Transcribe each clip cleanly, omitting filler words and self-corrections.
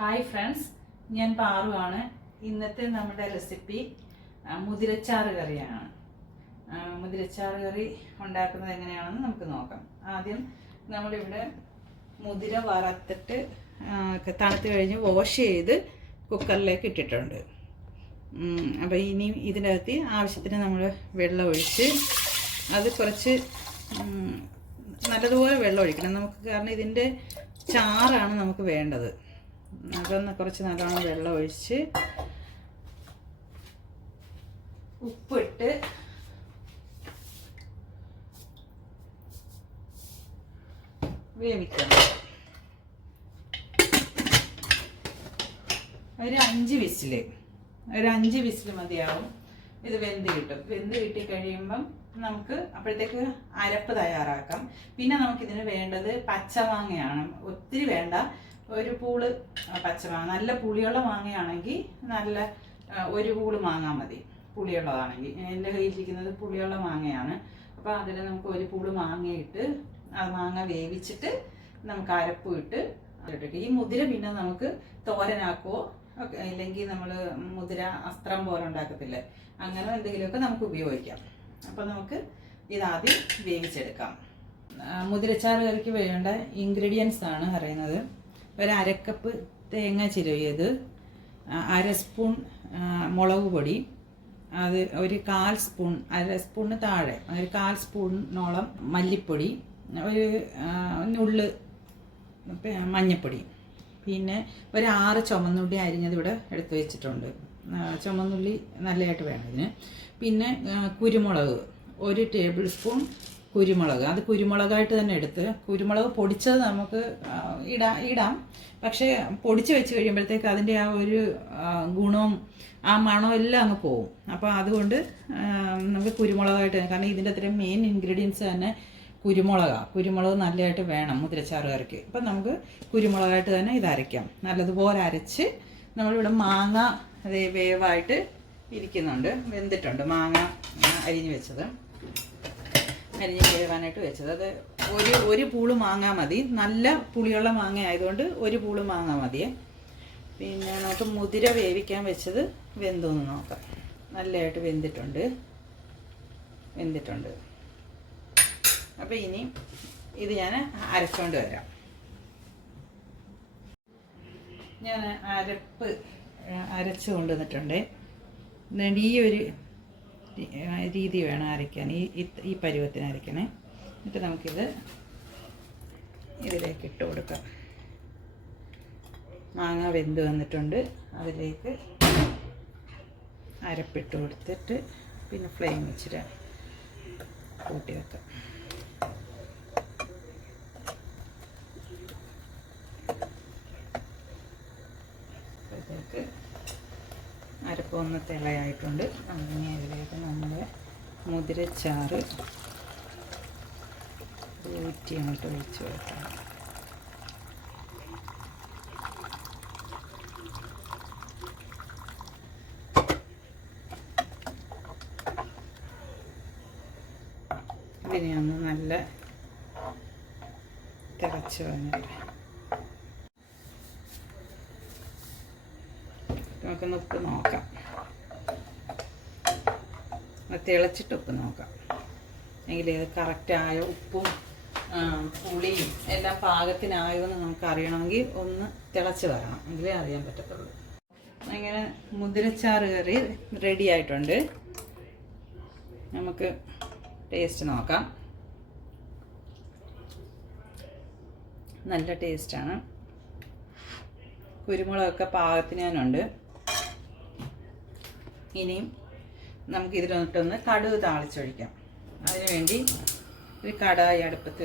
Hi friends, ഞാൻ പാറുവാണ്. ഇന്നത്തെ നമ്മുടെ റെസിപ്പി മുതിരച്ചാറ് കറിയാണ്. മുതിരച്ചാറ് കറി ഉണ്ടാക്കുന്നത് എങ്ങനെയാണെന്ന് നമുക്ക് നോക്കാം. ആദ്യം നമ്മളിവിടെ മുതിര വറുത്തിട്ട് തണുത്ത് കഴിഞ്ഞ് വാഷ് ചെയ്ത് കുക്കറിലേക്ക് ഇട്ടിട്ടുണ്ട്. അപ്പോൾ ഇനി ഇതിനകത്ത് ആവശ്യത്തിന് നമ്മൾ വെള്ളം ഒഴിച്ച് അത് കുറച്ച് നല്ലതുപോലെ വെള്ളം ഒഴിക്കണം നമുക്ക്, കാരണം ഇതിൻ്റെ ചാറാണ് നമുക്ക് വേണ്ടത്. അതൊന്ന് കുറച്ച് നല്ലോണം വെള്ളം ഒഴിച്ച് ഉപ്പിട്ട് വേവിക്കണം. ഒരു 5 വിസിൽ മതിയാവും. ഇത് വെന്ത് കിട്ടി കഴിയുമ്പം നമുക്ക് അപ്പോഴത്തേക്ക് അരപ്പ് തയ്യാറാക്കാം. പിന്നെ നമുക്കിതിന് വേണ്ടത് പച്ചമാങ്ങയാണ്. ഒത്തിരി വേണ്ട, ഒരു പൂള് പച്ചമാങ്ങ. നല്ല പുളിയുള്ള മാങ്ങയാണെങ്കിൽ നല്ല ഒരു പൂള് മാങ്ങ മതി. പുളിയുള്ളതാണെങ്കിൽ എൻ്റെ കയ്യിലിരിക്കുന്നത് പുളിയുള്ള മാങ്ങയാണ്. അപ്പോൾ അതിൽ നമുക്ക് ഒരു പൂള് മാങ്ങയിട്ട് ആ മാങ്ങ വേവിച്ചിട്ട് നമുക്ക് അരപ്പ് ഇട്ട് ഈ മുതിര പിന്നെ നമുക്ക് തോരനാക്കുവോ ഇല്ലെങ്കിൽ നമ്മൾ മുതിര അസ്ത്രം പോലെ ഉണ്ടാക്കത്തില്ലേ, അങ്ങനെ എന്തെങ്കിലുമൊക്കെ നമുക്ക് ഉപയോഗിക്കാം. അപ്പോൾ നമുക്ക് ഇതാദ്യം വേവിച്ചെടുക്കാം. മുതിരച്ചാറ് കറിക്ക് വേണ്ട ഇൻഗ്രീഡിയൻസ് ആണ് പറയുന്നത്. ഒരു 1/2 കപ്പ് തേങ്ങ ചിരവിയത്, 1/2 സ്പൂൺ മുളക് പൊടി, അത് ഒരു 1/4 സ്പൂൺ, 1/2 സ്പൂണിന് താഴെ ഒരു 1/4 സ്പൂണിനോളം മല്ലിപ്പൊടി, ഒരു നുള്ള് മഞ്ഞൾപ്പൊടി, പിന്നെ ഒരു 6 ചുമന്നുള്ളി അരിഞ്ഞത് ഇവിടെ എടുത്തു വെച്ചിട്ടുണ്ട്. ചുമന്നുള്ളി നല്ലതായിട്ട് വേണം ഇതിന്. പിന്നെ കുരുമുളക്, 1 ടേബിൾ സ്പൂൺ കുരുമുളക്. അത് കുരുമുളകായിട്ട് തന്നെ എടുത്ത്, കുരുമുളക് പൊടിച്ചത് നമുക്ക് ഇടാം. പക്ഷേ പൊടിച്ച് വെച്ച് കഴിയുമ്പോഴത്തേക്ക് അതിൻ്റെ ആ ഒരു ഗുണവും ആ മണവും എല്ലാം അങ്ങ് പോവും. അപ്പോൾ അതുകൊണ്ട് നമുക്ക് കുരുമുളകായിട്ട് തന്നെ, കാരണം ഇതിൻ്റെ അത്രയും മെയിൻ ഇൻഗ്രീഡിയൻസ് തന്നെ കുരുമുളക് നല്ലതായിട്ട് വേണം മുതിരച്ചാറ് കറിക്ക്. അപ്പം നമുക്ക് കുരുമുളകായിട്ട് തന്നെ ഇത് അരയ്ക്കാം. നല്ലതുപോലെ അരച്ച് നമ്മളിവിടെ മാങ്ങ അതേ വേവായിട്ട് ഇരിക്കുന്നുണ്ട്, വെന്തിട്ടുണ്ട്. മാങ്ങ അരിഞ്ഞ് വേവാനായിട്ട് വെച്ചത്. അത് ഒരു പൂള് മാങ്ങ മതി. നല്ല പുളിയുള്ള മാങ്ങ ആയതുകൊണ്ട് ഒരു പൂള് മാങ്ങ മതിയേ. പിന്നെ നമുക്ക് മുതിര വേവിക്കാൻ വെച്ചത് വെന്തോന്ന് നോക്കാം. നല്ലതായിട്ട് വെന്തിട്ടുണ്ട്. അപ്പോൾ ഇനി ഇത് ഞാൻ അരച്ചുകൊണ്ട് വരാം. ഞാൻ അരപ്പ് അരച്ച് കൊണ്ടുവന്നിട്ടുണ്ട്. എന്നിട്ട് ഈ ഒരു രീതി വേണം അരയ്ക്കാൻ, ഈ പരുവത്തിന് അരയ്ക്കണേ. എന്നിട്ട് നമുക്കിത് ഇതിലേക്ക് ഇട്ട് കൊടുക്കാം. മാങ്ങ വെന്ത് വന്നിട്ടുണ്ട്. അതിലേക്ക് അരപ്പിട്ട് കൊടുത്തിട്ട് പിന്നെ ഫ്ലെയിം വെച്ചിട്ട് കൂട്ടി വെക്കാം. അതിലേക്ക് അരപ്പ് ഒന്ന് തിളയായിട്ടുണ്ട്. അങ്ങനെ അതിലേക്ക് നമ്മൾ മുതിരച്ചാറ് ഊറ്റി അങ്ങോട്ട് ഒഴിച്ച് വെക്കാം. ഇതിനെ ഒന്ന് നല്ല തിളച്ച് വന്നിട്ട് നമുക്കൊന്ന് ഉപ്പ് നോക്കാം. തിളച്ചിട്ട് ഉപ്പ് നോക്കാം. എങ്കിൽ ഇത് കറക്റ്റായ ഉപ്പും പുളിയും എല്ലാം പാകത്തിനായോ എന്ന് നമുക്ക് അറിയണമെങ്കിൽ ഒന്ന് തിളച്ച് വരണം, എങ്കിലേ അറിയാൻ പറ്റത്തുള്ളൂ. അങ്ങനെ മുതിരച്ചാറ് കറി റെഡി ആയിട്ടുണ്ട്. നമുക്ക് ടേസ്റ്റ് നോക്കാം. നല്ല ടേസ്റ്റാണ്. കുരുമുളകൊക്കെ പാകത്തിന് ഞാനുണ്ട്. ഇനിയും നമുക്കിതിലൊന്നിട്ടൊന്ന് കടുക് താളിച്ചൊഴിക്കാം. അതിനുവേണ്ടി ഒരു കടായി അടുപ്പത്ത്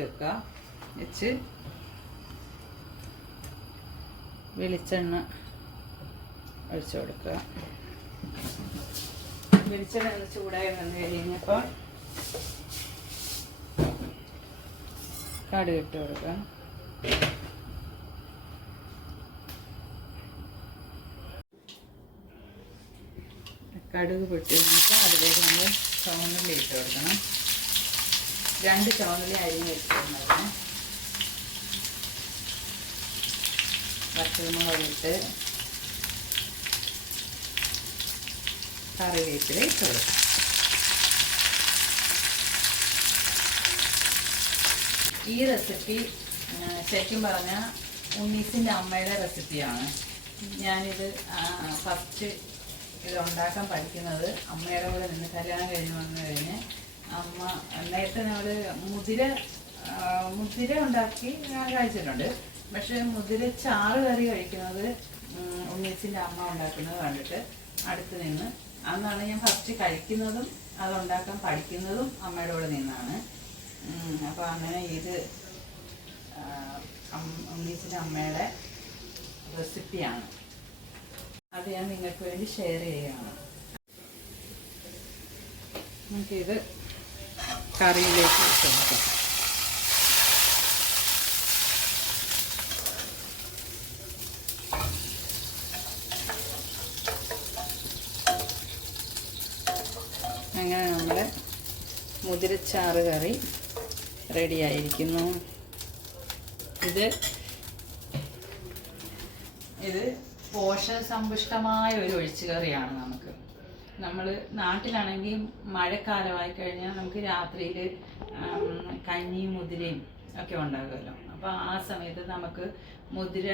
വെച്ച് വെളിച്ചെണ്ണ ഒഴിച്ചു കൊടുക്കുക. വെളിച്ചെണ്ണ ഒന്ന് ചൂടായി വന്നു കഴിഞ്ഞപ്പോൾ കടുക് ഇട്ട് കൊടുക്കുക. കടുക് പൊട്ടി കഴിഞ്ഞാൽ അതിലേക്ക് നമ്മൾ ചുവന്നുള്ളി ഇട്ട് കൊടുക്കണം. 2 ചുവന്നുള്ളി അരിഞ്ഞ് വെച്ചിട്ടുണ്ടായിരുന്നു. വറ്റൽമുളകിട്ട് കറിവേപ്പില ഇട്ട് കൊടുക്കും. ഈ റെസിപ്പി ശരിക്കും പറഞ്ഞാൽ ഉണ്ണീസിൻ്റെ അമ്മയുടെ റെസിപ്പിയാണ്. ഞാനിത് ഫസ്റ്റ് ഇത് ഉണ്ടാക്കാൻ പഠിക്കുന്നത് അമ്മയുടെ കൂടെ നിന്ന് കല്യാണം കഴിഞ്ഞ് വന്നു കഴിഞ്ഞ് അമ്മ നേരത്തെ ഞങ്ങൾ മുതിര ഉണ്ടാക്കി കഴിച്ചിട്ടുണ്ട്. പക്ഷേ മുതിര ചാറ് കറി കഴിക്കുന്നത് ഉണ്ണീസിൻ്റെ അമ്മ ഉണ്ടാക്കുന്നത് കണ്ടിട്ട് അടുത്ത് നിന്ന് അന്നാണ് ഞാൻ ഫസ്റ്റ് കഴിക്കുന്നതും അതുണ്ടാക്കാൻ പഠിക്കുന്നതും അമ്മയുടെ കൂടെ നിന്നാണ്. അപ്പോൾ അങ്ങനെ ഇത് ഉണ്ണീസിൻ്റെ അമ്മയുടെ റെസിപ്പിയാണ്. അത് ഞാൻ നിങ്ങൾക്ക് വേണ്ടി ഷെയർ ചെയ്യുകയാണ്. നമുക്കിത് കറിയിലേക്ക് ഇട്ട് കൊടുക്കാം. അങ്ങനെ നമ്മുടെ മുതിരച്ചാറ് കറി റെഡി ആയിരിക്കുന്നു. ഇത് പോഷകസമ്പുഷ്ടമായ ഒരു ഒഴിച്ചുകറിയാണ്. നമ്മൾ നാട്ടിലാണെങ്കിൽ മഴക്കാലമായി കഴിഞ്ഞാൽ നമുക്ക് രാത്രിയിൽ കഞ്ഞിയും മുതിരയും ഒക്കെ ഉണ്ടാകുമല്ലോ. അപ്പോൾ ആ സമയത്ത് നമുക്ക് മുതിര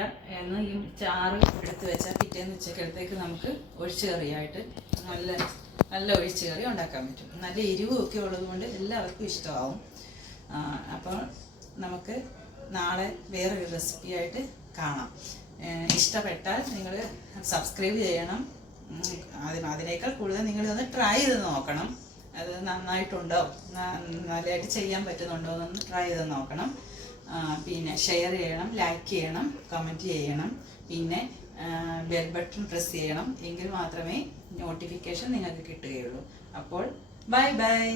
ഈ ചാറ് എടുത്ത് വെച്ചാൽ പിറ്റേന്ന് ഉച്ചക്കലത്തേക്ക് നമുക്ക് ഒഴിച്ചുകറിയായിട്ട് നല്ല ഒഴിച്ചുകറി ഉണ്ടാക്കാൻ പറ്റും. നല്ല എരിവുമൊക്കെ ഉള്ളതുകൊണ്ട് എല്ലാവർക്കും ഇഷ്ടമാവും. അപ്പോൾ നമുക്ക് നാളെ വേറൊരു റെസിപ്പിയായിട്ട് കാണാം. ഇഷ്ടപ്പെട്ടാൽ നിങ്ങൾ സബ്സ്ക്രൈബ് ചെയ്യണം. അതിനേക്കാൾ കൂടുതൽ നിങ്ങളിതൊന്ന് ട്രൈ ചെയ്ത് നോക്കണം. അത് നന്നായിട്ടുണ്ടോ, നല്ലതായിട്ട് ചെയ്യാൻ പറ്റുന്നുണ്ടോ എന്നൊന്ന് ട്രൈ ചെയ്ത് നോക്കണം. പിന്നെ ഷെയർ ചെയ്യണം, ലൈക്ക് ചെയ്യണം, കമൻറ്റ് ചെയ്യണം. പിന്നെ ബെൽ ബട്ടൺ പ്രസ് ചെയ്യണം. എങ്കിൽ മാത്രമേ നോട്ടിഫിക്കേഷൻ നിങ്ങൾക്ക് കിട്ടുകയുള്ളൂ. അപ്പോൾ ബൈ ബൈ.